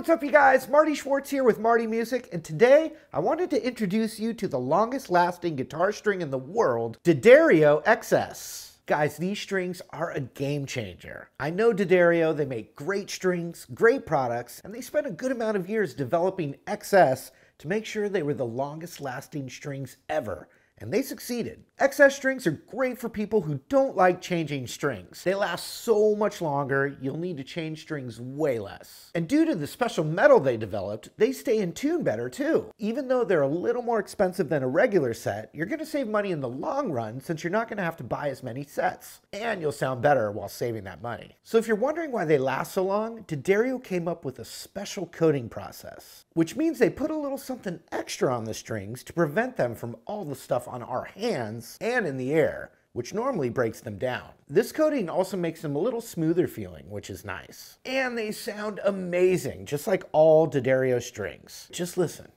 what's up you guys? Marty Schwartz here with Marty Music, and today I wanted to introduce you to the longest lasting guitar string in the world, D'Addario XS. Guys, these strings are a game changer. I know D'Addario, they make great strings, great products, and they spent a good amount of years developing XS to make sure they were the longest lasting strings ever. And they succeeded. XS strings are great for people who don't like changing strings. They last so much longer, you'll need to change strings way less. And due to the special metal they developed, they stay in tune better too. Even though they're a little more expensive than a regular set, you're gonna save money in the long run since you're not gonna have to buy as many sets. And you'll sound better while saving that money. So if you're wondering why they last so long, D'Addario came up with a special coating process, which means they put a little something extra on the strings to prevent them from all the stuff on our hands and in the air, which normally breaks them down. This coating also makes them a little smoother feeling, which is nice. And they sound amazing, just like all D'Addario strings. Just listen.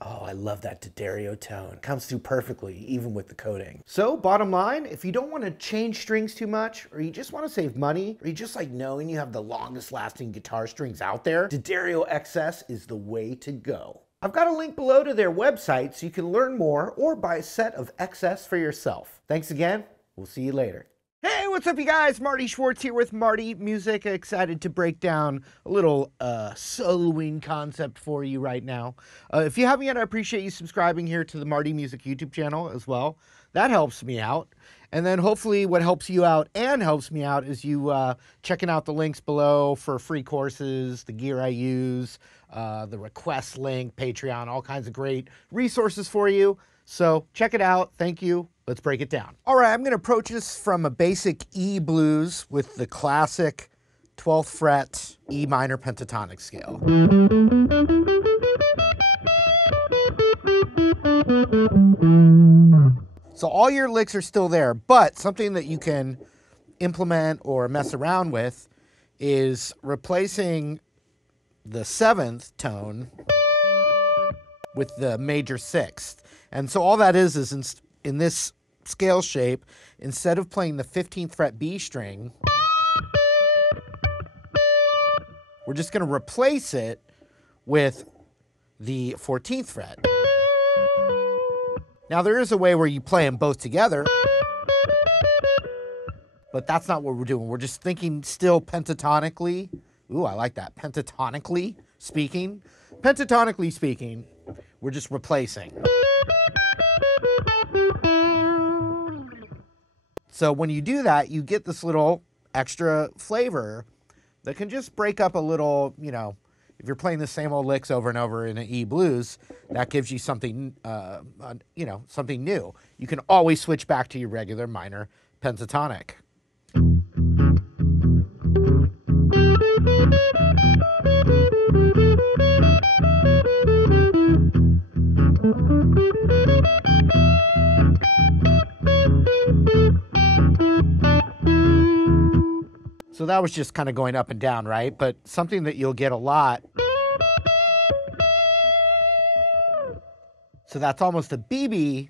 Oh, I love that D'Addario tone. Comes through perfectly, even with the coating. So, bottom line, if you don't want to change strings too much, or you just want to save money, or you just like knowing you have the longest lasting guitar strings out there, D'Addario XS is the way to go. I've got a link below to their website so you can learn more or buy a set of XS for yourself. Thanks again. We'll see you later. Hey, what's up you guys? Marty Schwartz here with Marty Music. Excited to break down a little soloing concept for you right now. If you haven't yet, I appreciate you subscribing here to the Marty Music YouTube channel as well. That helps me out. And then hopefully what helps you out and helps me out is you checking out the links below for free courses, the gear I use, the request link, Patreon, all kinds of great resources for you. So check it out. Thank you. Let's break it down. All right, I'm going to approach this from a basic E blues with the classic 12th fret E minor pentatonic scale. So all your licks are still there, but something that you can implement or mess around with is replacing the 7th tone with the major 6th. And so all that is in this scale shape, instead of playing the 15th fret B string, we're just going to replace it with the 14th fret. Now there is a way where you play them both together, but that's not what we're doing. We're just thinking still pentatonically. Ooh, I like that. Pentatonically speaking. Pentatonically speaking, we're just replacing. So when you do that, you get this little extra flavor that can just break up a little, you know, if you're playing the same old licks over and over in an E blues, that gives you something, you know, something new. You can always switch back to your regular minor pentatonic. So that was just kind of going up and down, right? But something that you'll get a lot. So that's almost a BB.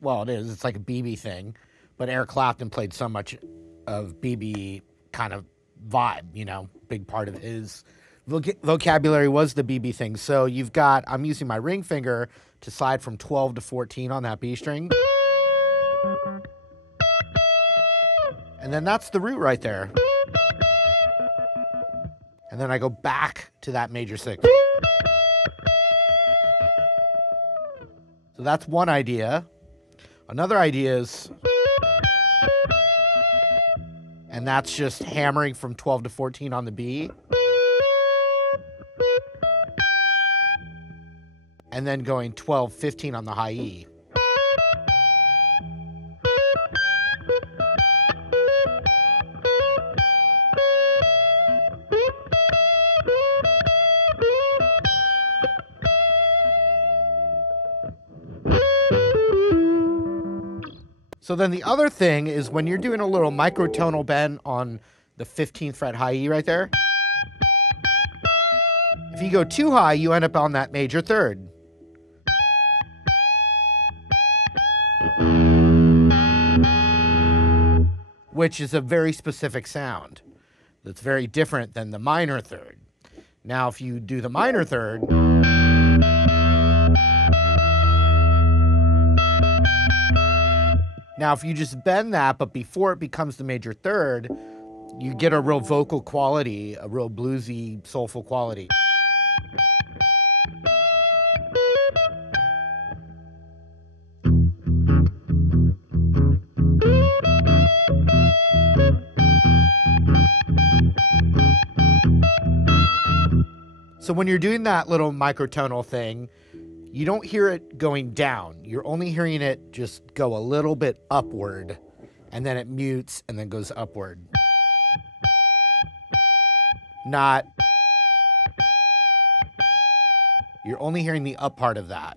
Well, it is. It's like a BB thing. But Eric Clapton played so much of BB kind of vibe, you know, big part of his vocabulary was the BB thing. So you've got, I'm using my ring finger to slide from 12 to 14 on that B string. And then that's the root right there. And then I go back to that major 6. So that's one idea. Another idea is, and that's just hammering from 12 to 14 on the B. And then going 12, 15 on the high E. So then the other thing is when you're doing a little microtonal bend on the 15th fret high E right there, if you go too high, you end up on that major 3rd. which is a very specific sound that's very different than the minor third. Now, if you do the minor third, now if you just bend that, but before it becomes the major third, you get a real vocal quality, a real bluesy, soulful quality. So when you're doing that little microtonal thing, you don't hear it going down. You're only hearing it just go a little bit upward, and then it mutes and then goes upward. Not, you're only hearing the up part of that.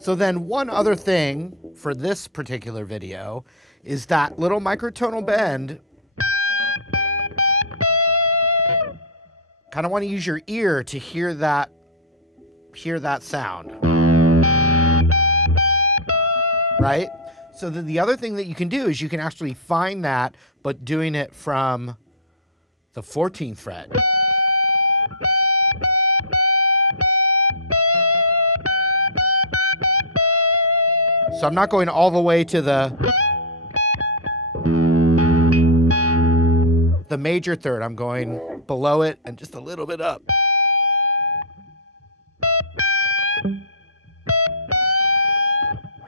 So then one other thing for this particular video is that little microtonal bend. Kind of want to use your ear to hear that sound. Right? So then the other thing that you can do is you can actually find that, but doing it from the 14th fret. So I'm not going all the way to the major third. I'm going below it and just a little bit up.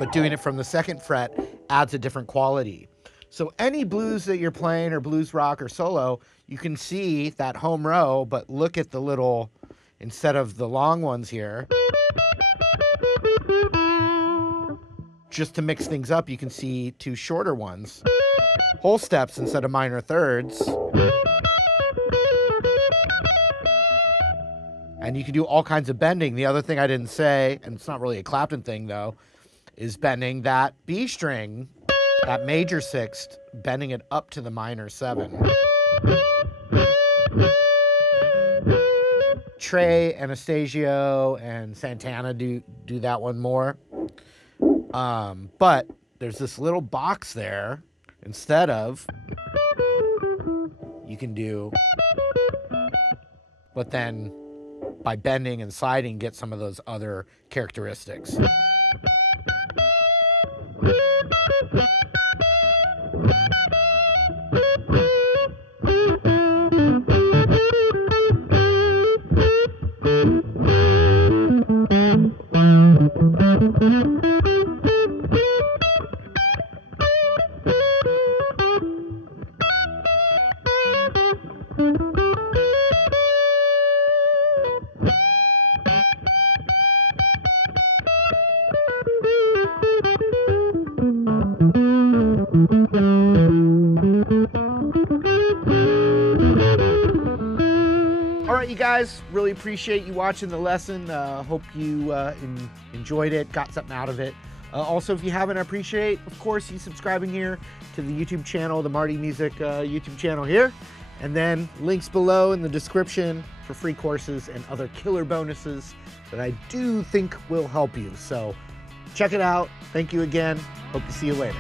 But doing it from the 2nd fret adds a different quality. So any blues that you're playing, or blues rock or solo, you can see that home row, but look at the little, instead of the long ones here, just to mix things up, you can see 2 shorter ones. Whole steps instead of minor thirds. And you can do all kinds of bending. The other thing I didn't say, and it's not really a Clapton thing though, is bending that B string, that major 6th, bending it up to the minor 7. Trey, Anastasio, and Santana do that one more. But there's this little box there. Instead of, you can do, but then by bending and sliding, get some of those other characteristics. All right, you guys, really appreciate you watching the lesson. Hope you enjoyed it, got something out of it. Also, if you haven't, I appreciate, of course, you subscribing here to the YouTube channel, the Marty Music YouTube channel here. And then links below in the description for free courses and other killer bonuses that I do think will help you. So check it out. Thank you again. Hope to see you later.